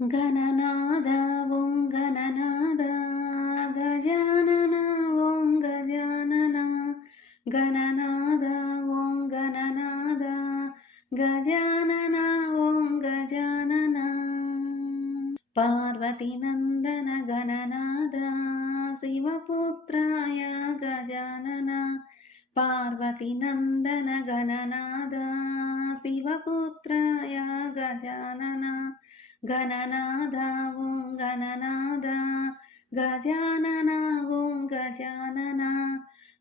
గణనాద ఓం గణనాద గజానన ఓం గజానన గణనాద ఓం గణనాద గజానన ఓం గజానన పార్వతీ నందన గణనాద శివపుత్రాయ గజానన పార్వతీ నందన గణనాద శివపుత్రాయ గజానన గణనాద ఓం గణనాద గజానన ఓం గజానన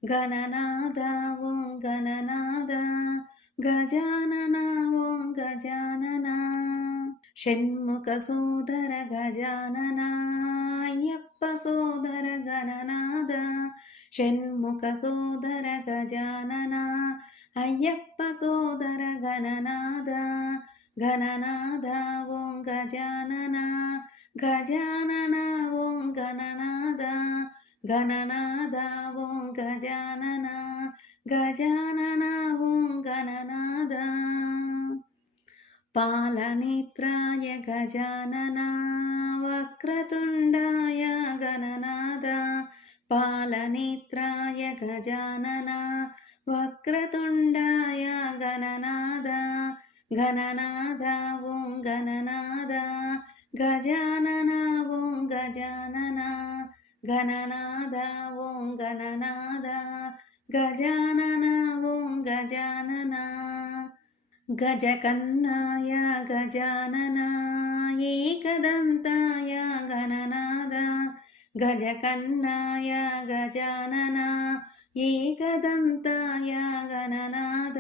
గణనాద ఓం గణనాద గజానన ఓం గజానన షణ్ముఖ సోదర గజానన అయ్యప్ప సోదర గణనాద షణ్ముఖ సోదర గజానన అయ్యప్ప సోదర గణనాద గణనాద ఓం గజానన గజానన ఓం గణనాద గణనాద ఓం గజానన గజానన ఓం గణనాద పాలనేత్రాయ గజానన వక్రతుండాయ గణనాద పాలనేత్రాయ గజానన వక్రతుండాయ గణనాద గణనాద ఓం గణనాద గజానన ఓం గజానన గణనాద ఓం గణనాద గజానన ఓం గజానన గజకన్నాయ గజానన ఏకదంతాయ గణనాద గజకన్నాయ గజానన ఏకదంతాయ గణనాద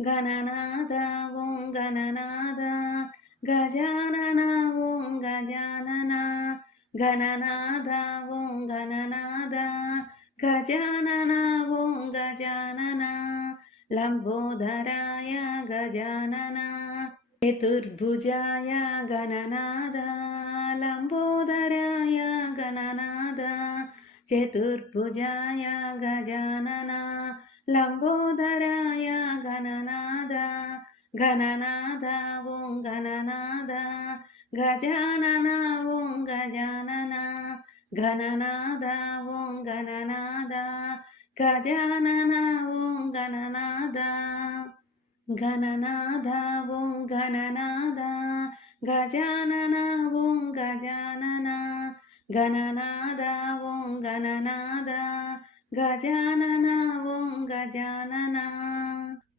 గణనాద ఓం గణనాద గజానన ఓం గజానన గణనాద ఓం గణనాద గజానన ఓం గజానన లంబోదరాయ గజానన చతుర్భుజాయ గణనాద లంబోదరాయ గణనాద చతుర్భుజాయ గజానన లంబోదరాయ గణనాద గణనాద ఓం గణనాద గజానన ఓం గజానన గణనాద ఓం గణనాద గజానన ఓం గణనాద గణనాద ఓం గణనాద గజానన ఓం గజానన గణనాద ఓం గణనాద గజానన ఓం గజానన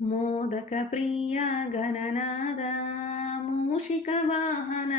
మోదక ప్రియ గణనాద మూషిక వాహన